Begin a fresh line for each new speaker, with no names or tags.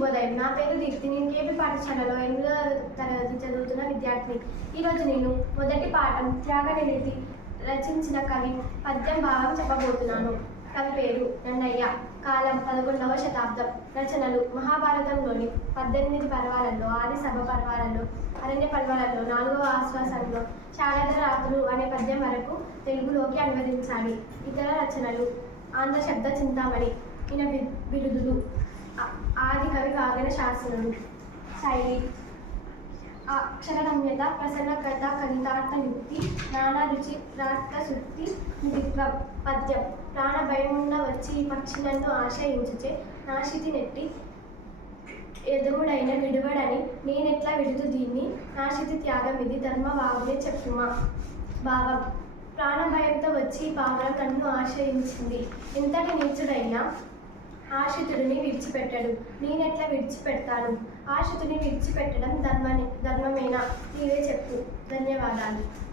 శుభోదయం నా పేరు దీప్తి. నేను కేపీ పాఠశాలలో ఎనిమిదవ తరగతి చదువుతున్న విద్యార్థిని. ఈరోజు నేను మొదటి పాఠం త్యాగనిలితి రచించిన కవి పద్యం భావం చెప్పబోతున్నాను. కవి పేరు నన్నయ్య. కాలం పదకొండవ శతాబ్దం. రచనలు మహాభారతంలోని పద్దెనిమిది పర్వాలలో ఆది సభ పర్వాలలో అరణ్య పర్వాలలో నాలుగవ ఆశ్వాసంలో శారద రాత్రులు అనే పద్యం వరకు తెలుగులోకి అనువదించాలి. ఇతర రచనలు ఆంధ్ర శబ్ద చింతామణి ఈయన బిరుదులు. ఆ- ఆది శైలి అక్షరరమ్యత ప్రసన్నకత కవితార్థ యుక్తి నానా రుచి శుద్ధి పద్యం. ప్రాణ భయమున్న వచ్చి ఈ పక్షి నన్ను ఆశ్రయించుచే నాశితి నెట్టి ఎదుగుడైన విడువడని నేనెట్లా విడుదు దీన్ని? నాశితి త్యాగం ఇది ధర్మ బాబునే చెప్పుమా. భావం. ప్రాణభయంతో వచ్చి ఈ కన్ను ఆశ్రయించింది. ఇంతటి నీచుడైనా ఆశితుడిని విడిచిపెట్టడు. నేనెట్లా విడిచిపెడతాను? ఆశ్రితుడిని విడిచిపెట్టడం ధర్మని ధర్మమేనా? నీవే చెప్పు. ధన్యవాదాలు.